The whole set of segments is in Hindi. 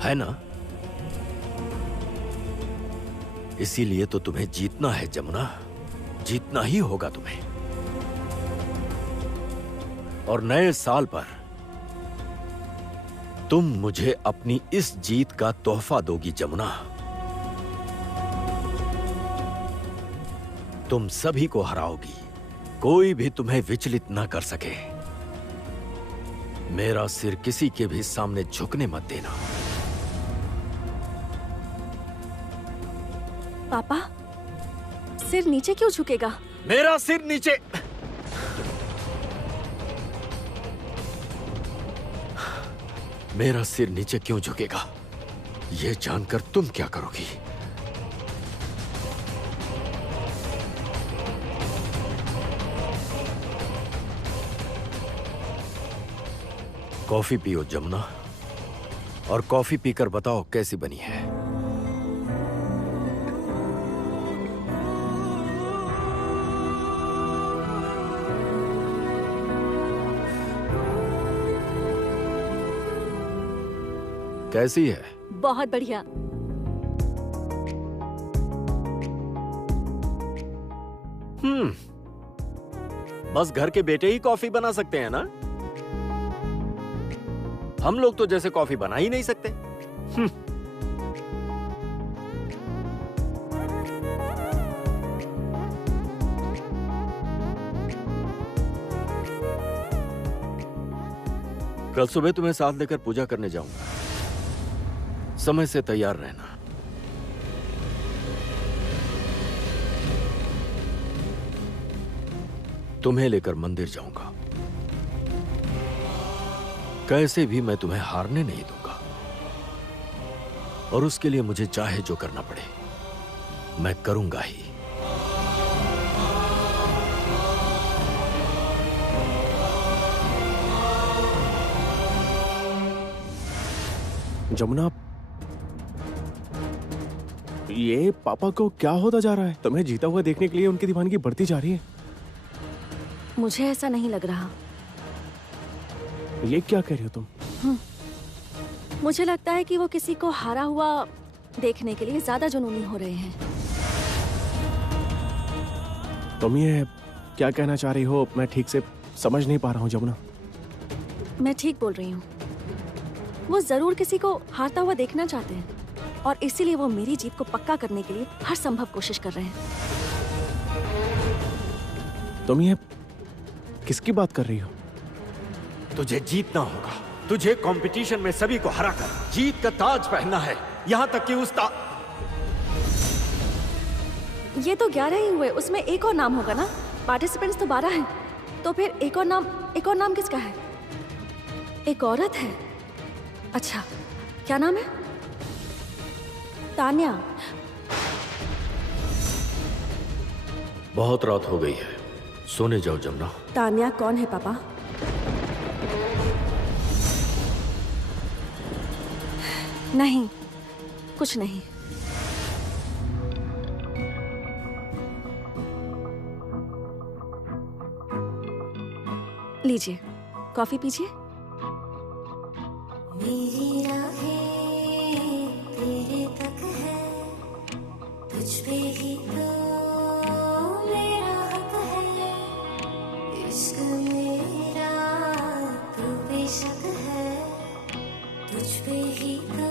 है ना? इसीलिए तो तुम्हें जीतना है जमुना, जीतना ही होगा तुम्हें। और नए साल पर तुम मुझे अपनी इस जीत का तोहफा दोगी जमुना। तुम सभी को हराओगी, कोई भी तुम्हें विचलित ना कर सके। मेरा सिर किसी के भी सामने झुकने मत देना। पापा, सिर नीचे क्यों झुकेगा? मेरा सिर नीचे। मेरा सिर नीचे क्यों झुकेगा, यह जानकर तुम क्या करोगी? कॉफी पियो जमुना, और कॉफी पीकर बताओ कैसी बनी है। कैसी है? बहुत बढ़िया। बस घर के बेटे ही कॉफी बना सकते हैं ना? हम लोग तो जैसे कॉफी बना ही नहीं सकते। कल सुबह तुम्हें साथ लेकर पूजा करने जाऊंगा, समय से तैयार रहना। तुम्हें लेकर मंदिर जाऊंगा, कैसे भी मैं तुम्हें हारने नहीं दूंगा, और उसके लिए मुझे चाहे जो करना पड़े मैं करूंगा ही। जमुना, ये पापा को क्या होता जा रहा है? तुम्हें जीता हुआ देखने के लिए उनकी दीवानगी बढ़ती जा रही है। मुझे ऐसा नहीं लग रहा। ये क्या कह रही हो तुम? मुझे लगता है कि वो किसी को हारा हुआ देखने के लिए ज्यादा जुनूनी हो रहे हैं। तुम ये क्या कहना चाह रही हो? मैं ठीक से समझ नहीं पा रहा हूँ जमुना। मैं ठीक बोल रही हूँ। वो जरूर किसी को हारता हुआ देखना चाहते हैं, और इसीलिए वो मेरी जीत को पक्का करने के लिए हर संभव कोशिश कर रहे हैं। तुम ये किसकी बात कर रही हो? तुझे जीतना होगा, तुझे कंपटीशन में सभी को हराकर जीत का ताज पहनना है, यहां तक कि उस ये तो 11 ही हुए, उसमें एक और नाम होगा ना? पार्टिसिपेंट्स तो 12 हैं, तो फिर एक और नाम किसका है? एक औरत है। अच्छा, क्या नाम है? तान्या। बहुत रात हो गई है, सोने जाओ जमुना। तान्या कौन है पापा? नहीं, कुछ नहीं। लीजिए, कॉफी पीजिए। मेरी राहें तेरे तक है, तुझ पे ही तो मेरा हक है। इश्क मेरा तू बेशक है, तुझ पे ही तो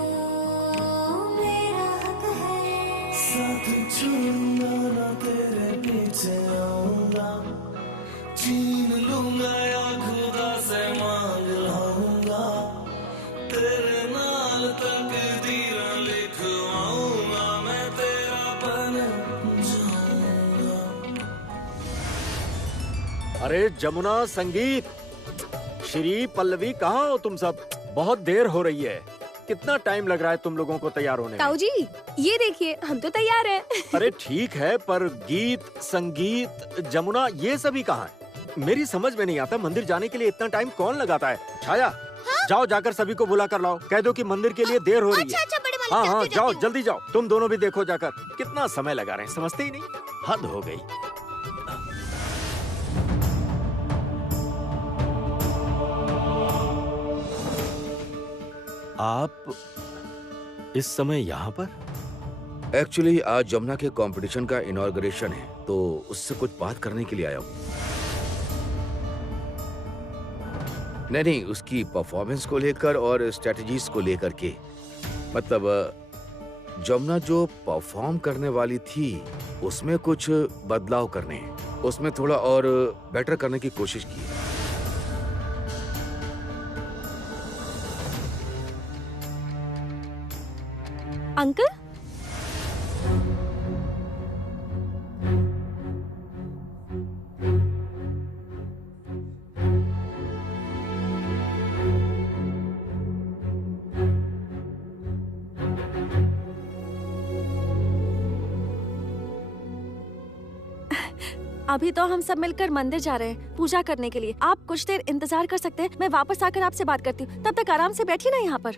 मेरा हक है। साथ छूंगा ना तेरे पीछे आऊंगा, छीन लूंगा या खुदा से मांग लाऊंगा, तेरे नाल तकदीर लिखवाऊंगा, मैं तेरा बन जाऊंगा। अरे जमुना, संगीत, श्री, पल्लवी, कहाँ हो तुम सब? बहुत देर हो रही है। कितना टाइम लग रहा है तुम लोगों को तैयार होने में? ताऊ जी, ये देखिए, हम तो तैयार हैं। अरे ठीक है, पर गीत, संगीत, जमुना, ये सभी कहाँ है? मेरी समझ में नहीं आता, मंदिर जाने के लिए इतना टाइम कौन लगाता है? छाया, हाँ? जाओ जाकर सभी को बुला कर लाओ, कह दो कि मंदिर के लिए देर हो रही है। अच्छा, बड़े मालिक, हाँ हाँ, जाओ जाती जल्दी जाओ। तुम दोनों भी देखो जाकर, कितना समय लगा रहे हैं, समझते ही नहीं। हद हो गई। इस समय यहाँ पर? एक्चुअली आज जमुना के कंपटीशन का इनॉग्रेशन है, तो उससे कुछ बात करने के लिए आया हूँ। नहीं, उसकी परफॉर्मेंस को लेकर और स्ट्रेटजीज को लेकर के। मतलब जमुना जो परफॉर्म करने वाली थी उसमें कुछ बदलाव करने हैं, उसमें थोड़ा और बेटर करने की कोशिश की है। अंकल, अभी तो हम सब मिलकर मंदिर जा रहे हैं पूजा करने के लिए। आप कुछ देर इंतजार कर सकते हैं? मैं वापस आकर आपसे बात करती हूँ, तब तक आराम से बैठिए ना यहाँ पर।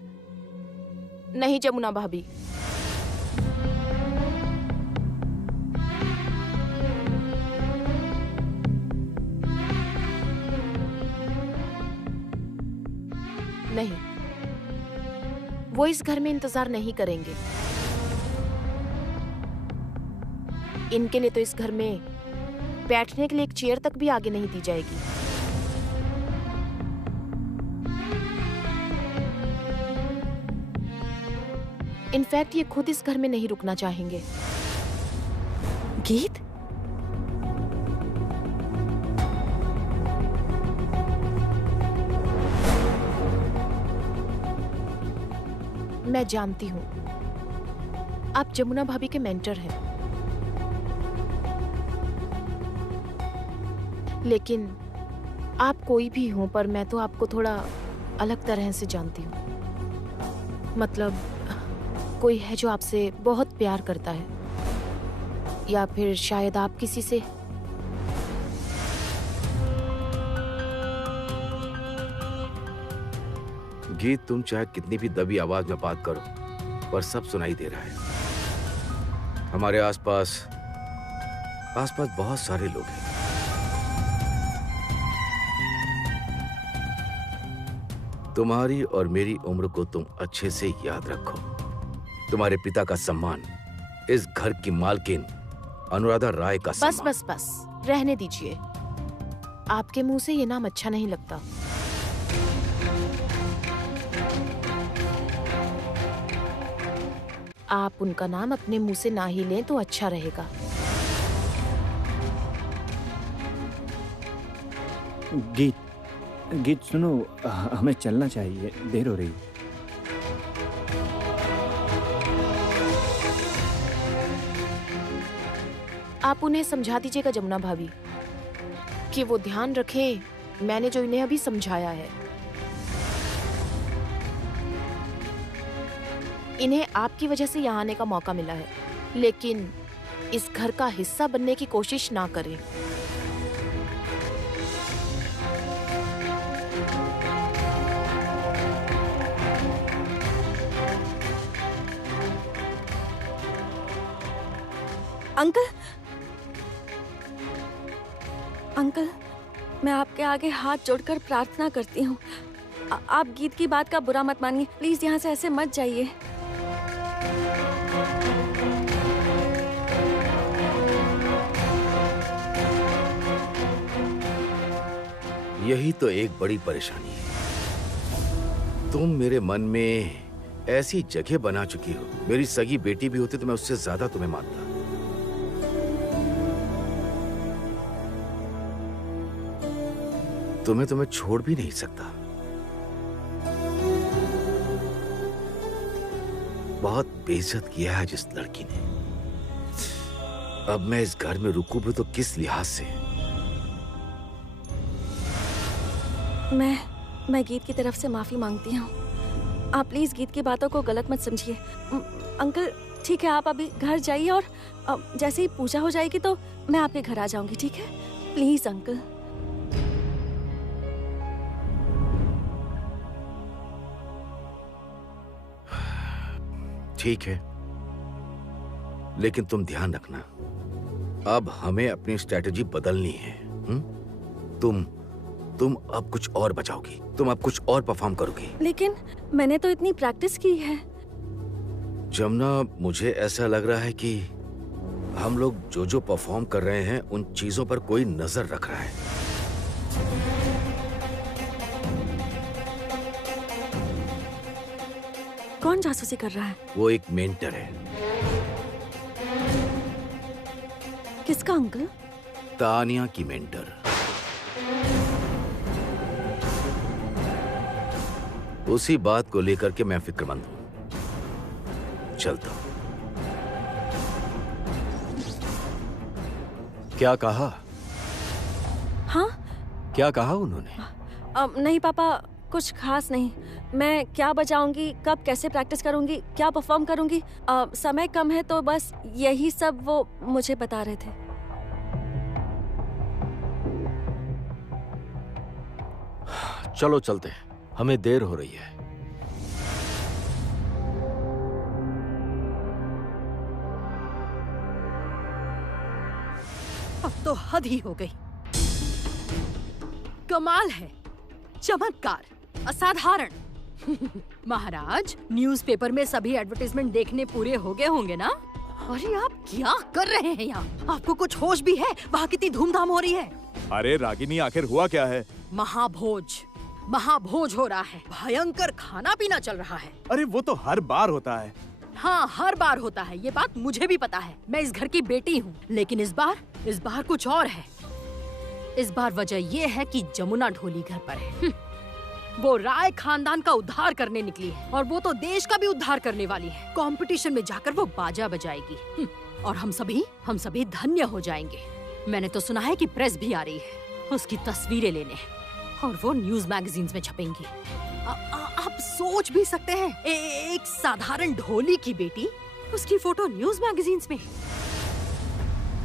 नहीं जमुना भाभी, नहीं, वो इस घर में इंतजार नहीं करेंगे। इनके लिए तो इस घर में बैठने के लिए एक चेयर तक भी आगे नहीं दी जाएगी। इनफैक्ट ये खुद इस घर में नहीं रुकना चाहेंगे। गीत, मैं जानती हूँ आप जमुना भाभी के मेंटर हैं, लेकिन आप कोई भी हो, पर मैं तो आपको थोड़ा अलग तरह से जानती हूँ। मतलब कोई है जो आपसे बहुत प्यार करता है, या फिर शायद आप किसी से। गीत, तुम चाहे कितनी भी दबी आवाज में बात करो, पर सब सुनाई दे रहा है। हमारे आसपास बहुत सारे लोग हैं। तुम्हारी और मेरी उम्र को तुम अच्छे से याद रखो। तुम्हारे पिता का सम्मान, इस घर की मालकिन अनुराधा राय का बस सम्मान। बस बस, रहने दीजिए। आपके मुंह से ये नाम अच्छा नहीं लगता। आप उनका नाम अपने मुंह से ना ही लें तो अच्छा रहेगा। गीत सुनो, हमें चलना चाहिए, देर हो रही। आप उन्हें समझा दीजिएगा जमुना भाभी कि वो ध्यान रखें, मैंने जो इन्हें अभी समझाया है। इन्हें आपकी वजह से यहाँ आने का मौका मिला है, लेकिन इस घर का हिस्सा बनने की कोशिश ना करें। अंकल, मैं आपके आगे हाथ जोड़कर प्रार्थना करती हूँ, आप गीत की बात का बुरा मत मानिए। प्लीज यहाँ से ऐसे मत जाइए। यही तो एक बड़ी परेशानी है। तुम मेरे मन में ऐसी जगह बना चुकी हो। मेरी सगी बेटी भी होती तो मैं उससे ज्यादा तुम्हें मानता। तुम्हें तो मैं छोड़ भी नहीं सकता। बहुत बेइज्जत किया है जिस लड़की ने। अब मैं इस घर में रुकूं भी तो किस लिहाज से? मैं गीत की तरफ से माफी मांगती हूँ। आप प्लीज गीत की बातों को गलत मत समझिए। अंकल, ठीक है, आप अभी घर जाइए और जैसे ही पूजा हो जाएगी तो मैं आपके घर आ जाऊंगी, ठीक है? Please uncle. ठीक है, लेकिन तुम ध्यान रखना, अब हमें अपनी स्ट्रेटजी बदलनी है। तुम अब कुछ और बचाओगी, तुम अब कुछ और परफॉर्म करोगी। लेकिन मैंने तो इतनी प्रैक्टिस की है। जमुना, मुझे ऐसा लग रहा है कि हम लोग जो जो परफॉर्म कर रहे हैं उन चीजों पर कोई नजर रख रहा है। कौन जासूसी कर रहा है? वो एक मेंटर है। किसका अंकल? तानिया की मेंटर। उसी बात को लेकर के मैं फिक्रमंद हूं। चलता हूं। क्या कहा? हाँ? क्या कहा उन्होंने? नहीं पापा, कुछ खास नहीं। मैं क्या बजाऊंगी, कब कैसे प्रैक्टिस करूंगी, क्या परफॉर्म करूंगी, समय कम है तो बस यही सब वो मुझे बता रहे थे। चलो चलते हैं, हमें देर हो रही है। अब तो हद ही हो गई। कमाल है, चमत्कार, असाधारण। महाराज, न्यूज़पेपर में सभी एडवर्टाइजमेंट देखने पूरे हो गए होंगे ना? अरे आप क्या कर रहे हैं यहाँ? आपको कुछ होश भी है? वहाँ कितनी धूमधाम हो रही है। अरे रागिनी, आखिर हुआ क्या है? महाभोज, महाभोज हो रहा है। भयंकर खाना पीना चल रहा है। अरे वो तो हर बार होता है। हाँ, हर बार होता है, ये बात मुझे भी पता है। मैं इस घर की बेटी हूँ, लेकिन इस बार कुछ और है। इस बार वजह ये है कि जमुना ढोली घर पर है। वो राय खानदान का उद्धार करने निकली है, और वो तो देश का भी उद्धार करने वाली है। कंपटीशन में जाकर वो बाजा बजाएगी, और हम सभी धन्य हो जाएंगे। मैंने तो सुना है कि प्रेस भी आ रही है उसकी तस्वीरें लेने, और वो न्यूज मैगजीन्स में छपेंगी। आप सोच भी सकते हैं, एक साधारण ढोली की बेटी, उसकी फोटो न्यूज मैगजीन्स में।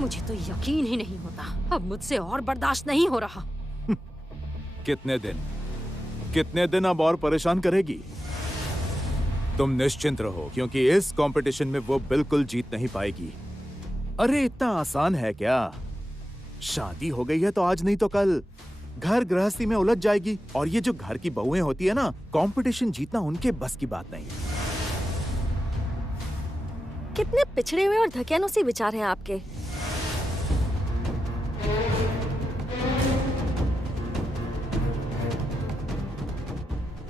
मुझे तो यकीन ही नहीं होता। अब मुझसे और बर्दाश्त नहीं हो रहा। कितने दिन अब और परेशान करेगी? तुम निश्चिंत रहो, क्योंकि इस कंपटीशन में वो बिल्कुल जीत नहीं पाएगी। अरे इतना आसान है क्या? शादी हो गई है तो आज नहीं तो कल घर गृहस्थी में उलझ जाएगी, और ये जो घर की बहुएं होती है ना, कंपटीशन जीतना उनके बस की बात नहीं। कितने पिछड़े हुए और धकियानुसी विचार हैं आपके।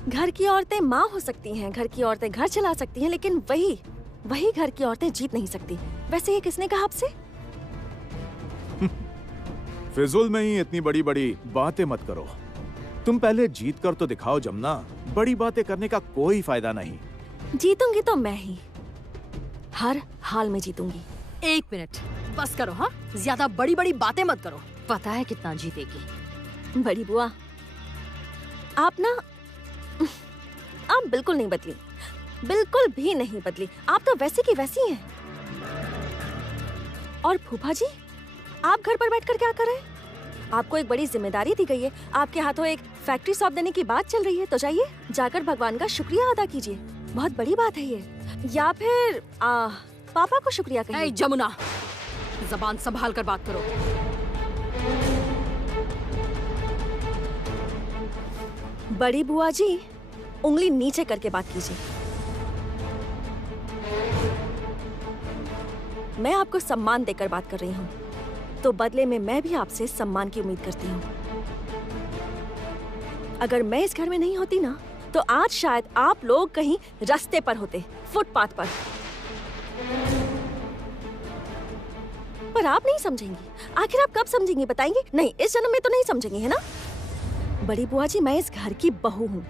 घर की औरतें माँ हो सकती हैं, घर की औरतें घर चला सकती हैं, लेकिन वही घर की औरतें जीत नहीं सकती। वैसे ये किसने कहा आपसे? फिजूल में ही इतनी बड़ी बड़ी बातें मत करो। तुम पहले जीत कर तो दिखाओ जमुना। बड़ी बातें करने का कोई फायदा नहीं। जीतूंगी तो मैं ही, हर हाल में जीतूंगी। 1 मिनट बस करो। हाँ, ज्यादा बड़ी बड़ी बातें मत करो। पता है कितना जीतेगी। बड़ी बुआ, आप बिल्कुल नहीं बदली, बिल्कुल भी नहीं बदली। आप तो वैसी की वैसी हैं। और फूफा जी, आप घर पर बैठकर क्या कर रहे हैं? आपको एक बड़ी जिम्मेदारी दी गई है, आपके हाथों एक फैक्ट्री सौंप देने की बात चल रही है, तो जाइए जाकर भगवान का शुक्रिया अदा कीजिए। बहुत बड़ी बात है ये। या फिर पापा को शुक्रिया कहिए। जमुना, जबान संभाल कर बात करो। बड़ी बुआ जी, उंगली नीचे करके बात कीजिए। मैं आपको सम्मान देकर बात कर रही हूँ, तो बदले में मैं भी आपसे सम्मान की उम्मीद करती हूँ। अगर मैं इस घर में नहीं होती ना, तो आज शायद आप लोग कहीं रास्ते पर होते, फुटपाथ पर। पर आप नहीं समझेंगी। आखिर आप कब समझेंगी बताएंगी? नहीं, इस जन्म में तो नहीं समझेंगी, है ना? बड़ी बुआ जी, मैं इस घर की बहू हूँ,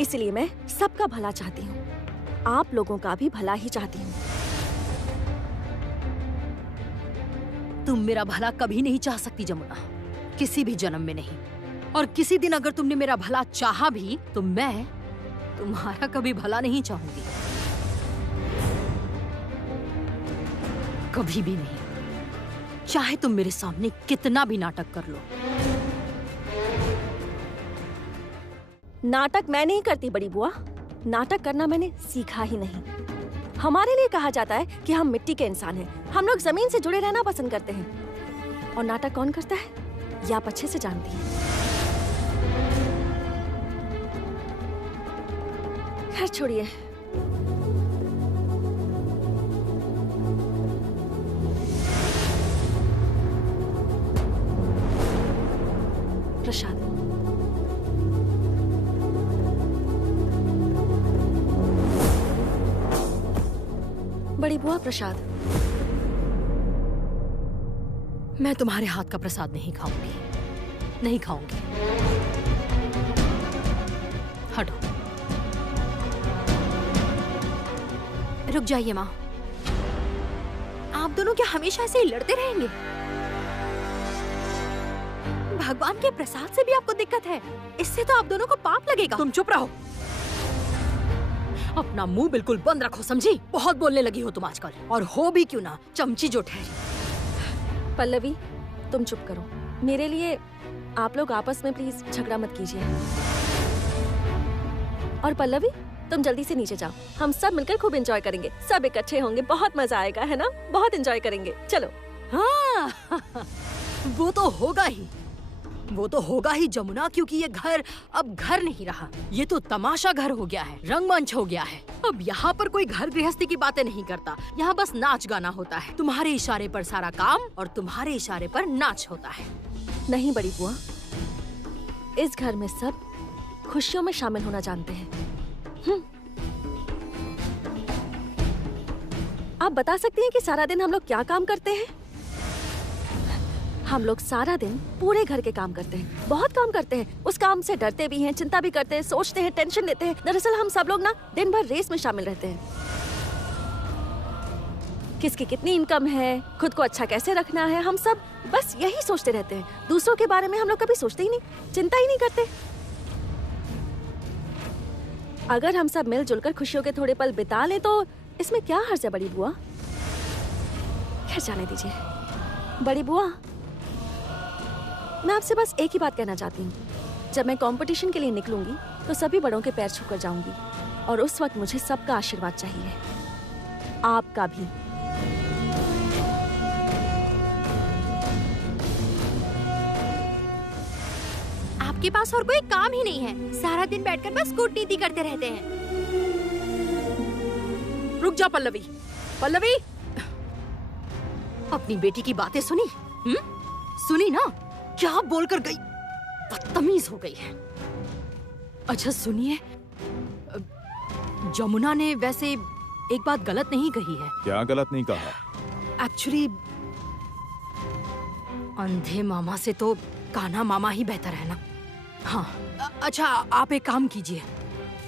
इसलिए मैं सबका भला चाहती हूँ। आप लोगों का भी भला ही चाहती हूँ। तुम मेरा भला कभी नहीं चाह सकती जमुना, किसी भी जन्म में नहीं। और किसी दिन अगर तुमने मेरा भला चाहा भी, तो मैं तुम्हारा कभी भला नहीं चाहूंगी, कभी भी नहीं। चाहे तुम मेरे सामने कितना भी नाटक कर लो। नाटक मैं नहीं करती बड़ी बुआ, नाटक करना मैंने सीखा ही नहीं। हमारे लिए कहा जाता है कि हम मिट्टी के इंसान हैं, हम लोग जमीन से जुड़े रहना पसंद करते हैं। और नाटक कौन करता है, ये आप अच्छे से जानती हैं। खैर छोड़िए, प्रसाद। बड़ी बुआ प्रसाद। मैं तुम्हारे हाथ का प्रसाद नहीं खाऊंगी, नहीं खाऊंगी। हटो। रुक जाइए माँ। आप दोनों क्या हमेशा ऐसे ही लड़ते रहेंगे? भगवान के प्रसाद से भी आपको दिक्कत है? इससे तो आप दोनों को पाप लगेगा। तुम चुप रहो। अपना मुंह बिल्कुल बंद रखो, समझी? बहुत बोलने लगी हो तुम आजकल, और हो भी क्यों ना, चमची जो ठहरी। पल्लवी, तुम चुप करो। मेरे लिए आप लोग आपस में प्लीज झगड़ा मत कीजिए। और पल्लवी, तुम जल्दी से नीचे जाओ। हम सब मिलकर खूब एंजॉय करेंगे, सब इकट्ठे होंगे, बहुत मजा आएगा, है ना? बहुत एंजॉय करेंगे, चलो। हाँ, वो तो होगा ही, वो तो होगा ही जमुना, क्योंकि ये घर अब घर नहीं रहा। ये तो तमाशा घर हो गया है, रंगमंच हो गया है। अब यहाँ पर कोई घर गृहस्थी की बातें नहीं करता, यहाँ बस नाच गाना होता है। तुम्हारे इशारे पर सारा काम और तुम्हारे इशारे पर नाच होता है। नहीं बड़ी बुआ, इस घर में सब खुशियों में शामिल होना जानते हैं। आप बता सकती हैं कि सारा दिन हम लोग क्या काम करते हैं? हम लोग सारा दिन पूरे घर के काम करते हैं, बहुत काम करते हैं। उस काम से डरते भी हैं, चिंता भी करते हैं, सोचते हैं, टेंशन लेते हैं। दरअसल हम सब लोग ना दिन भर रेस में शामिल रहते हैं। किसकी कितनी इनकम है, खुद को अच्छा कैसे रखना है, हम सब बस यही सोचते रहते हैं। दूसरों के बारे में हम लोग कभी सोचते ही नहीं, चिंता ही नहीं करते। अगर हम सब मिलजुल कर खुशियों के थोड़े पल बिता लें तो इसमें क्या हर्ज है बड़ी बुआ? खैर जाने दीजिए। बड़ी बुआ, मैं आपसे बस एक ही बात कहना चाहती हूँ। जब मैं कंपटीशन के लिए निकलूंगी तो सभी बड़ों के पैर छूकर जाऊंगी, और उस वक्त मुझे सबका आशीर्वाद चाहिए, आपका भी। आपके पास और कोई काम ही नहीं है, सारा दिन बैठकर बस कूटनीति करते रहते हैं। रुक जा पल्लवी। पल्लवी, अपनी बेटी की बातें सुनी? सुनी ना? क्या बोलकर गई? बदतमीज हो गई है। अच्छा सुनिए, जमुना ने वैसे एक बात गलत नहीं कही है। क्या गलत नहीं कहा? एक्चुअली अंधे मामा से तो कान्हा मामा ही बेहतर है ना। हाँ, अच्छा आप एक काम कीजिए,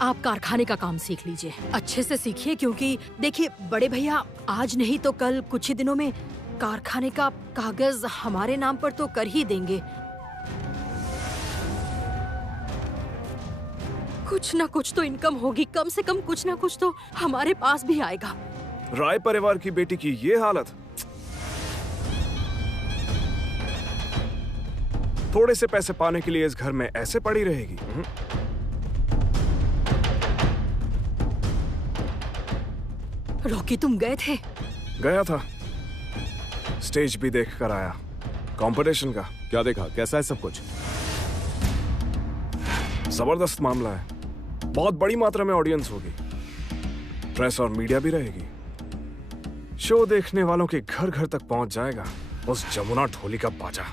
आप कारखाने का काम सीख लीजिए, अच्छे से सीखिए, क्योंकि देखिए बड़े भैया आज नहीं तो कल कुछ ही दिनों में कारखाने का कागज हमारे नाम पर तो कर ही देंगे। कुछ ना कुछ तो इनकम होगी, कम से कम कुछ ना कुछ तो हमारे पास भी आएगा। राय परिवार की बेटी की ये हालत, थोड़े से पैसे पाने के लिए इस घर में ऐसे पड़ी रहेगी। रॉकी, तुम गए थे? गया था, स्टेज भी देख कर आया कंपटीशन का। क्या देखा? कैसा है सब कुछ? जबरदस्त मामला है, बहुत बड़ी मात्रा में ऑडियंस होगी, प्रेस और मीडिया भी रहेगी। शो देखने वालों के घर घर तक पहुंच जाएगा उस जमुना ढोली का बाजा।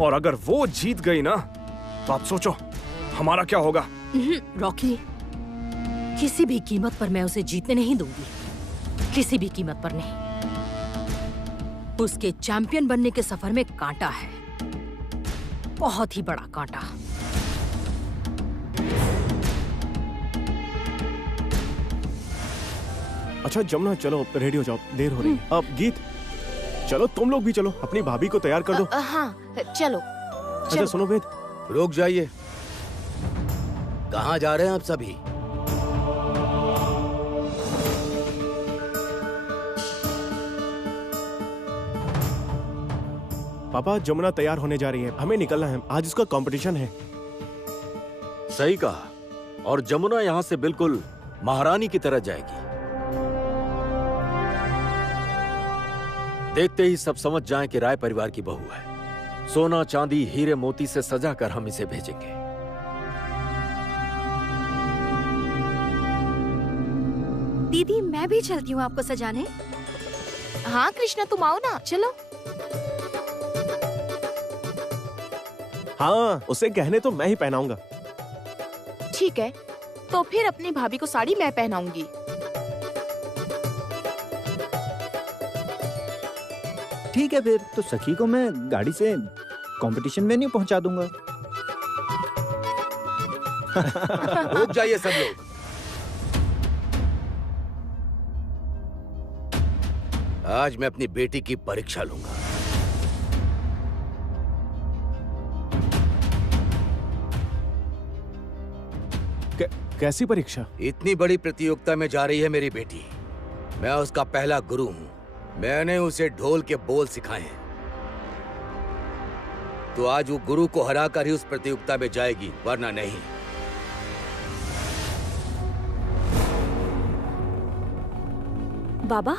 और अगर वो जीत गई ना तो आप सोचो हमारा क्या होगा। रॉकी, किसी भी कीमत पर मैं उसे जीतने नहीं दूंगी, किसी भी कीमत पर नहीं। उसके चैंपियन बनने के सफर में कांटा है, बहुत ही बड़ा कांटा। अच्छा जमुना, चलो रेडी हो जाओ, देर हो रही है। अब गीत, चलो तुम लोग भी चलो, अपनी भाभी को तैयार कर दो। हाँ चलो। अच्छा सुनो वेद, रुक जाइए, कहाँ जा रहे हैं आप सभी? पापा जमुना तैयार होने जा रही है, हमें निकलना है, आज इसका कंपटीशन है। सही कहा, और जमुना यहाँ से बिल्कुल महारानी की तरह जाएगी। देखते ही सब समझ जाएं कि राय परिवार की बहू है। सोना चांदी हीरे मोती से सजा कर हम इसे भेजेंगे। दीदी मैं भी चलती हूँ आपको सजाने। हाँ कृष्णा, तुम आओ ना, चलो। हाँ, उसे गहने तो मैं ही पहनाऊंगा। ठीक है, तो फिर अपनी भाभी को साड़ी मैं पहनाऊंगी। ठीक है फिर, तो सखी को मैं गाड़ी से कंपटीशन में नहीं पहुंचा दूंगा। रुक जाइए सब लोग। आज मैं अपनी बेटी की परीक्षा लूंगा। कैसी परीक्षा? इतनी बड़ी प्रतियोगिता में जा रही है मेरी बेटी। मैं उसका पहला गुरु हूं। मैंने उसे ढोल के बोल सिखाए हैं। तो आज वो गुरु को हराकर ही उस प्रतियोगिता में जाएगी, वरना नहीं। बाबा?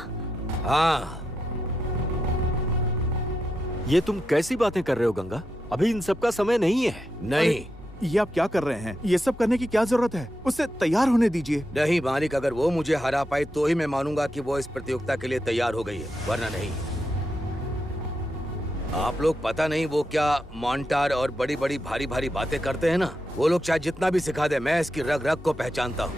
हाँ। ये तुम कैसी बातें कर रहे हो गंगा? अभी इन सब का समय नहीं है। नहीं। ये आप क्या कर रहे हैं? ये सब करने की क्या जरूरत है? उसे तैयार होने दीजिए। नहीं मालिक, अगर वो मुझे हरा पाई तो ही मैं मानूंगा कि वो इस प्रतियोगिता के लिए तैयार हो गई है, वरना नहीं। आप लोग पता नहीं वो क्या मॉन्टार और बड़ी बड़ी भारी भारी बातें करते हैं ना, वो लोग चाहे जितना भी सिखा दे, मैं इसकी रग रग को पहचानता हूँ।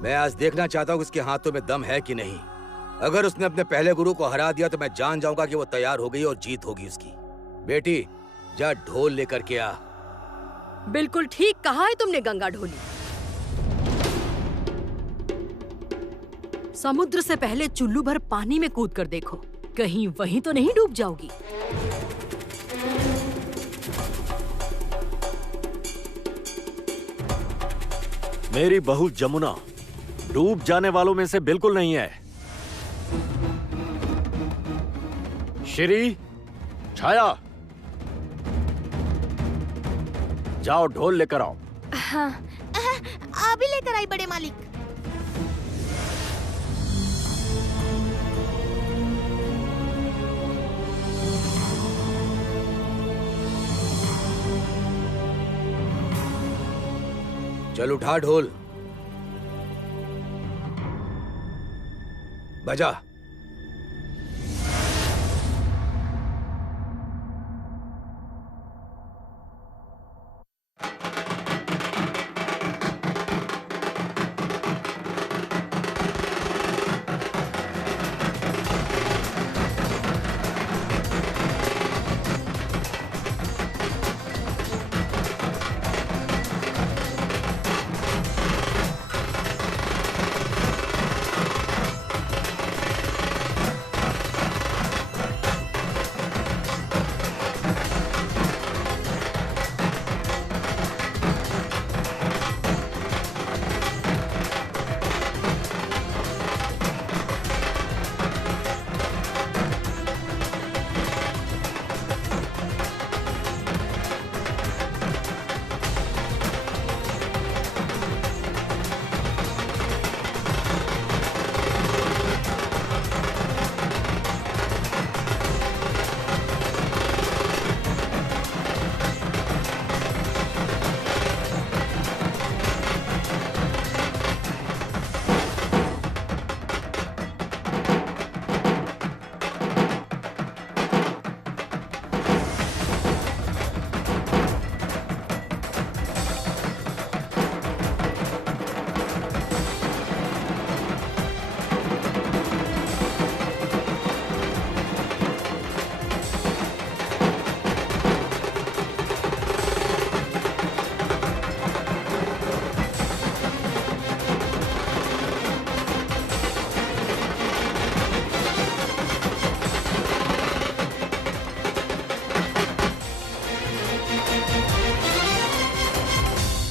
मैं आज देखना चाहता हूँ कि उसके हाथों में दम है कि नहीं। अगर उसने अपने पहले गुरु को हरा दिया तो मैं जान जाऊंगा कि वो तैयार हो गई और जीत होगी उसकी। बेटी, जा ढोल लेकर के आ। बिल्कुल ठीक कहा है तुमने गंगा ढोली। समुद्र से पहले चुल्लू भर पानी में कूद कर देखो, कहीं वहीं तो नहीं डूब जाओगी। मेरी बहू जमुना डूब जाने वालों में से बिल्कुल नहीं है। श्री, छाया, जाओ ढोल लेकर आओ। हाँ, अभी लेकर आई बड़े मालिक। चल उठा ढोल, बजा।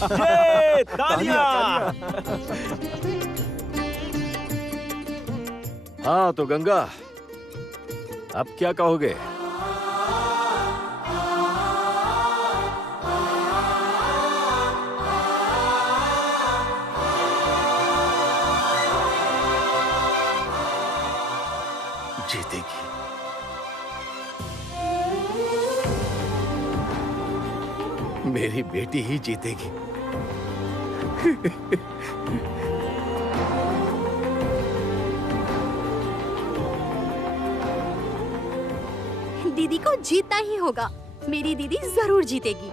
ये तालियां! हाँ तो गंगा, अब क्या कहोगे? जीतेगी। मेरी बेटी ही जीतेगी। दीदी को जीतना ही होगा। मेरी दीदी जरूर जीतेगी।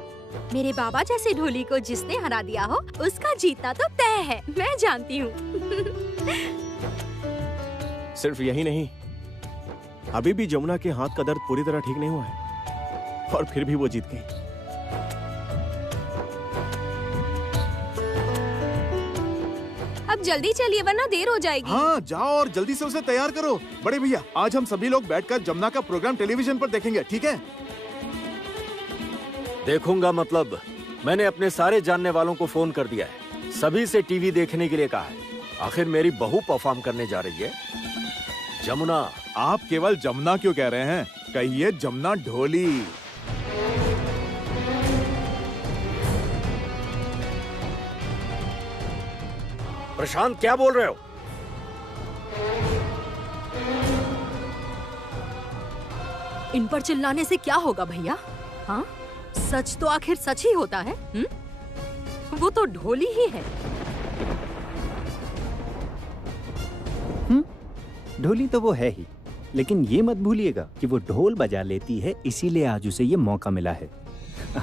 मेरे बाबा जैसे ढोली को जिसने हरा दिया हो उसका जीतना तो तय है, मैं जानती हूँ। सिर्फ यही नहीं, अभी भी जमुना के हाथ का दर्द पूरी तरह ठीक नहीं हुआ है और फिर भी वो जीत गई। अब जल्दी चलिए वरना देर हो जाएगी। हाँ जाओ और जल्दी से उसे तैयार करो। बड़े भैया आज हम सभी लोग बैठकर जमुना का प्रोग्राम टेलीविजन पर देखेंगे, ठीक है? देखूंगा मतलब मैंने अपने सारे जानने वालों को फोन कर दिया है, सभी से टीवी देखने के लिए कहा है। आखिर मेरी बहू परफॉर्म करने जा रही है। जमुना। आप केवल जमुना क्यों कह रहे हैं, कहिए जमुना ढोली। प्रशांत क्या बोल रहे हो? इन पर चिल्लाने से क्या होगा भैया? हाँ, सच तो आखिर सच ही होता है। वो तो ढोली ही है। ढोली तो वो है ही, लेकिन ये मत भूलिएगा कि वो ढोल बजा लेती है, इसीलिए आज उसे ये मौका मिला है।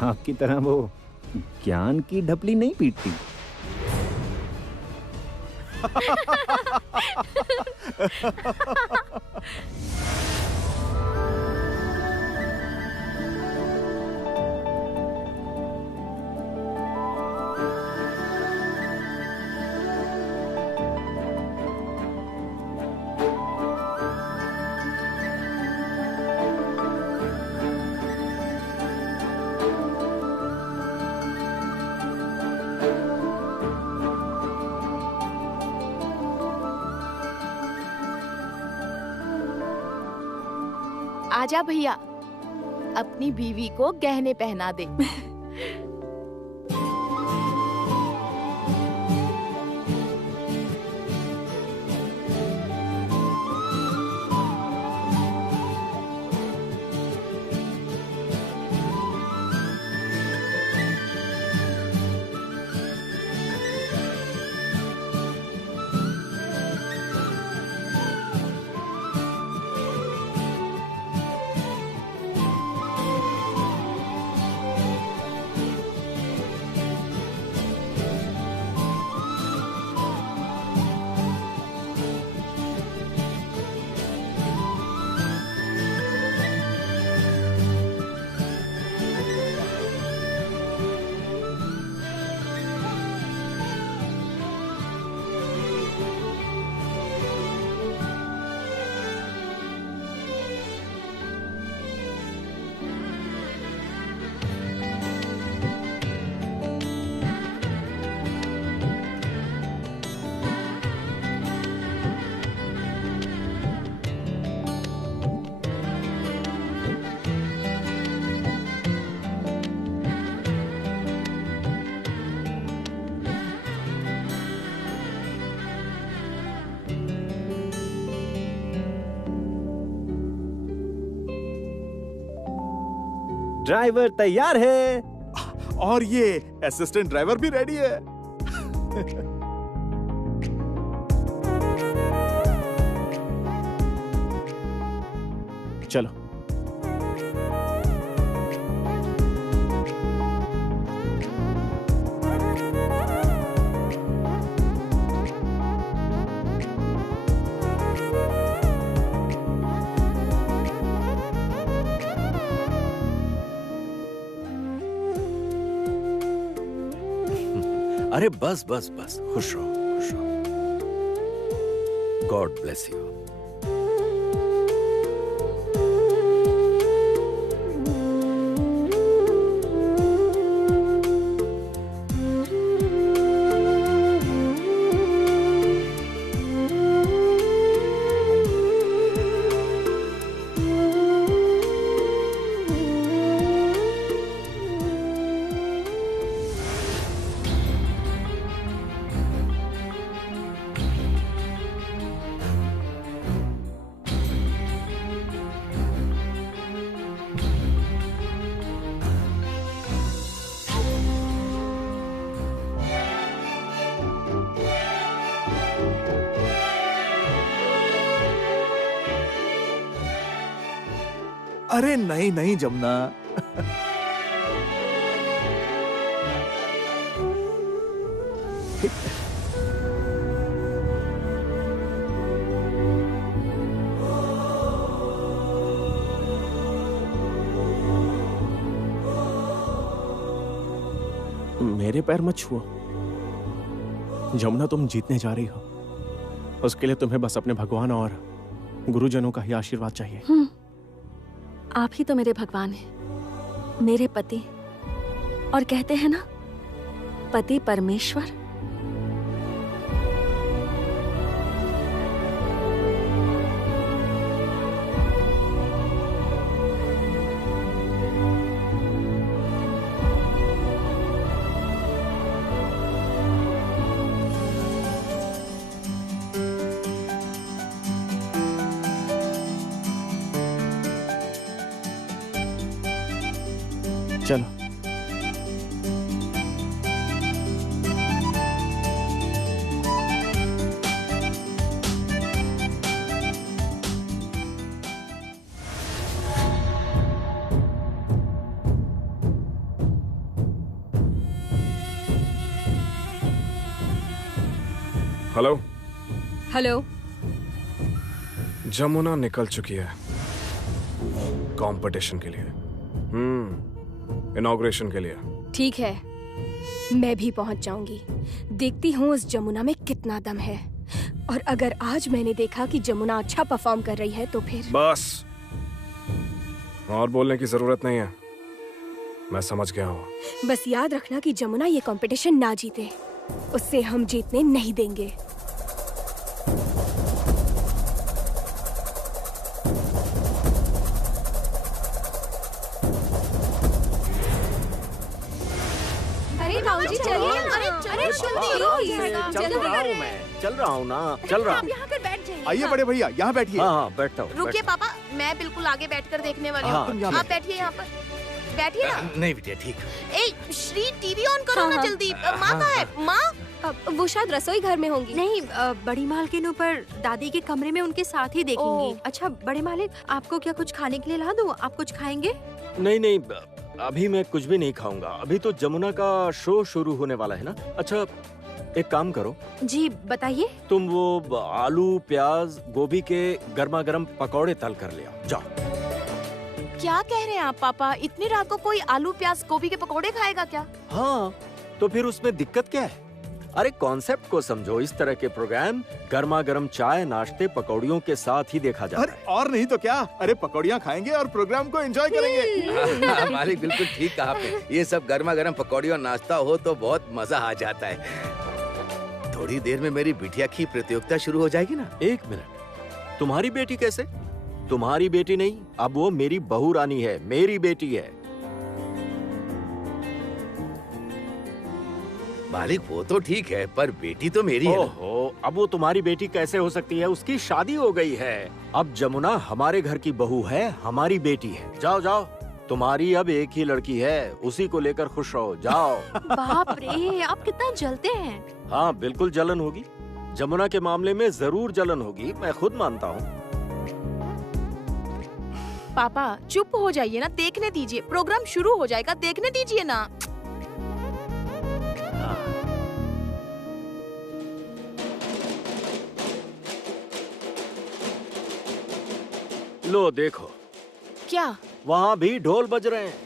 आपकी तरह वो ज्ञान की ढपली नहीं पीटती। आजा भैया, अपनी बीवी को गहने पहना दे। ड्राइवर तैयार है और ये असिस्टेंट ड्राइवर भी रेडी है। चलो। अरे बस बस बस, खुश रहो खुश रहो। God bless you. अरे नहीं नहीं जमुना। मेरे पैर मत छुओ जमुना, तुम जीतने जा रही हो। उसके लिए तुम्हें बस अपने भगवान और गुरुजनों का ही आशीर्वाद चाहिए। आप ही तो मेरे भगवान हैं, मेरे पति, और कहते हैं ना, पति परमेश्वर। चलो। हेलो। हेलो। जमुना निकल चुकी है कंपटीशन के लिए, इनॉग्रेशन के लिए। ठीक है, मैं भी पहुंच जाऊंगी। देखती हूँ उस जमुना में कितना दम है, और अगर आज मैंने देखा कि जमुना अच्छा परफॉर्म कर रही है तो फिर बस, और बोलने की जरूरत नहीं है, मैं समझ गया हूँ। बस याद रखना कि जमुना ये कंपटीशन ना जीते, उससे हम जीतने नहीं देंगे। अरे बाबूजी चलिए, अरे चल रहा हूँ ना, चल रहा हूँ। यहाँ पर बैठ जाइए। आइए बड़े भैया, यहाँ बैठिए। हाँ हाँ, बैठता हूँ। रुकिए पापा, मैं बिल्कुल आगे बैठकर देखने वाली हाँ, हूँ। आप बैठिए यहाँ पर, बैठिए ना। नहीं बिटिया, ठीक। ए श्री, टीवी ऑन करो हाँ, ना हाँ। जल्दी। माँ कहाँ है? माँ? वो शायद रसोई घर में होंगी। नहीं, बड़ी मालकिन ऊपर दादी के कमरे में उनके साथ ही देखेंगी। ओह। अच्छा बड़े मालिक, आपको क्या कुछ खाने के लिए ला दूं? आप कुछ खाएंगे? नहीं नहीं, अभी मैं कुछ भी नहीं खाऊंगा। अभी तो जमुना का शो शुरू होने वाला है ना। अच्छा, एक काम करो, जी बताइए। तुम वो आलू प्याज गोभी के गर्मा गर्म पकौड़े तल कर ले आओ, जाओ। क्या कह रहे हैं आप पापा? इतनी रात को कोई आलू प्याज गोभी के पकौड़े खाएगा क्या? हाँ, तो फिर उसमें दिक्कत क्या है? अरे कॉन्सेप्ट को समझो। इस तरह के प्रोग्राम गर्मा गर्म चाय नाश्ते पकौड़ियों के साथ ही देखा जाता अरे है। और नहीं तो क्या, अरे पकौड़ियाँ खाएंगे और प्रोग्राम को एंजॉय करेंगे। मालिक बिल्कुल ठीक कहा आपने। ये सब गर्मा गर्म पकौड़ी और नाश्ता हो तो बहुत मजा आ जाता है। थोड़ी देर में मेरी बिटिया की प्रतियोगिता शुरू हो जाएगी ना। एक मिनट, तुम्हारी बेटी कैसे? तुम्हारी बेटी नहीं, अब वो मेरी बहू रानी है, मेरी बेटी है। मालिक वो तो ठीक है, पर बेटी तो मेरी है ना। ओहो, अब वो तुम्हारी बेटी कैसे हो सकती है? उसकी शादी हो गई है। अब जमुना हमारे घर की बहू है, हमारी बेटी है। जाओ जाओ, तुम्हारी अब एक ही लड़की है, उसी को लेकर खुश रहो, जाओ। बाप रे, आप कितना जलते हैं। हाँ बिल्कुल जलन होगी, जमुना के मामले में जरूर जलन होगी, मैं खुद मानता हूँ। पापा चुप हो जाइए ना, देखने दीजिए, प्रोग्राम शुरू हो जाएगा, देखने दीजिए ना। लो देखो, क्या? वहाँ भी ढोल बज रहे हैं।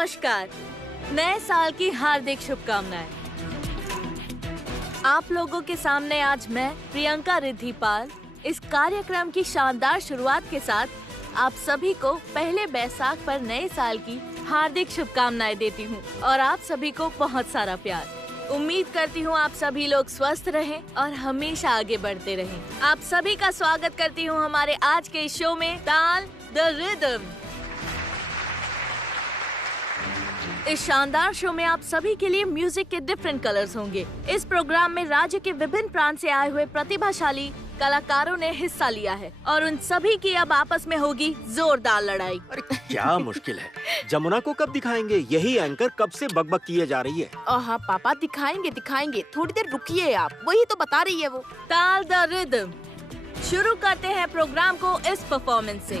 नमस्कार, नए साल की हार्दिक शुभकामनाएं। आप लोगों के सामने आज मैं प्रियंका रिद्धिपाल इस कार्यक्रम की शानदार शुरुआत के साथ आप सभी को पहले बैसाख पर नए साल की हार्दिक शुभकामनाएं देती हूं और आप सभी को बहुत सारा प्यार। उम्मीद करती हूं आप सभी लोग स्वस्थ रहें और हमेशा आगे बढ़ते रहें। आप सभी का स्वागत करती हूं हमारे आज के इस शो में ताल द रिदम। इस शानदार शो में आप सभी के लिए म्यूजिक के डिफरेंट कलर्स होंगे। इस प्रोग्राम में राज्य के विभिन्न प्रांत से आए हुए प्रतिभाशाली कलाकारों ने हिस्सा लिया है और उन सभी की अब आपस में होगी जोरदार लड़ाई। अरे क्या मुश्किल है, जमुना को कब दिखाएंगे? यही एंकर कब से बकबक किए जा रही है। हाँ पापा, दिखाएंगे, थोड़ी देर रुकिए आप, वही तो बता रही है वो। ताल द रिदम। शुरू करते हैं प्रोग्राम को इस परफॉर्मेंस से।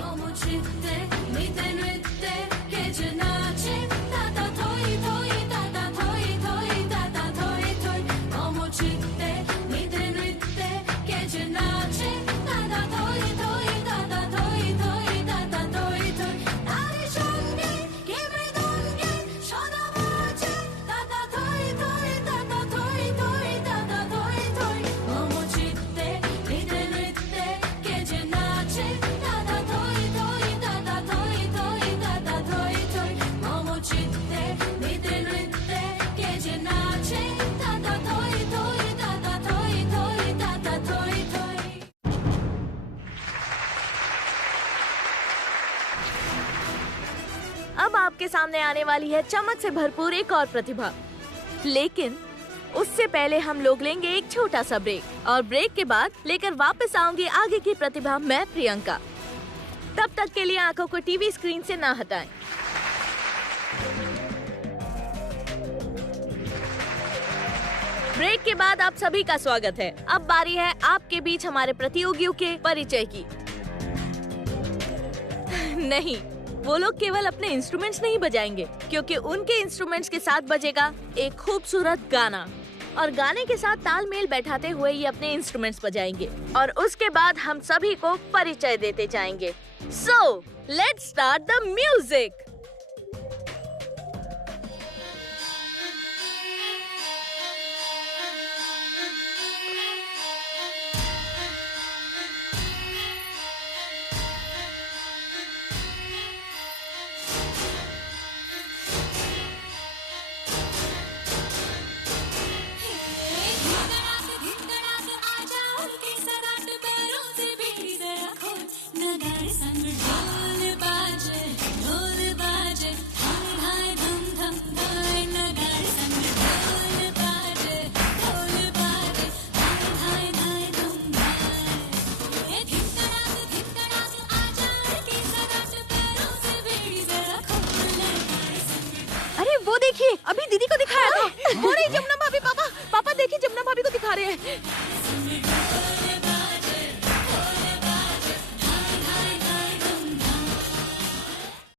अब आपके सामने आने वाली है चमक से भरपूर एक और प्रतिभा, लेकिन उससे पहले हम लोग लेंगे एक छोटा सा ब्रेक और ब्रेक के बाद लेकर वापस आऊंगी आगे की प्रतिभा मैं प्रियंका। तब तक के लिए आंखों को टीवी स्क्रीन से ना हटाएं। ब्रेक के बाद आप सभी का स्वागत है। अब बारी है आपके बीच हमारे प्रतियोगियों के परिचय की। नहीं, वो लोग केवल अपने इंस्ट्रूमेंट्स नहीं बजाएंगे, क्योंकि उनके इंस्ट्रूमेंट्स के साथ बजेगा एक खूबसूरत गाना और गाने के साथ तालमेल बैठाते हुए ये अपने इंस्ट्रूमेंट्स बजाएंगे और उसके बाद हम सभी को परिचय देते जाएंगे। So let's start the music. देखिए, अभी दीदी को दिखाया था। हो रही जमुना भाभी, पापा देखिए, जमुना भाभी को दिखा रहे हैं।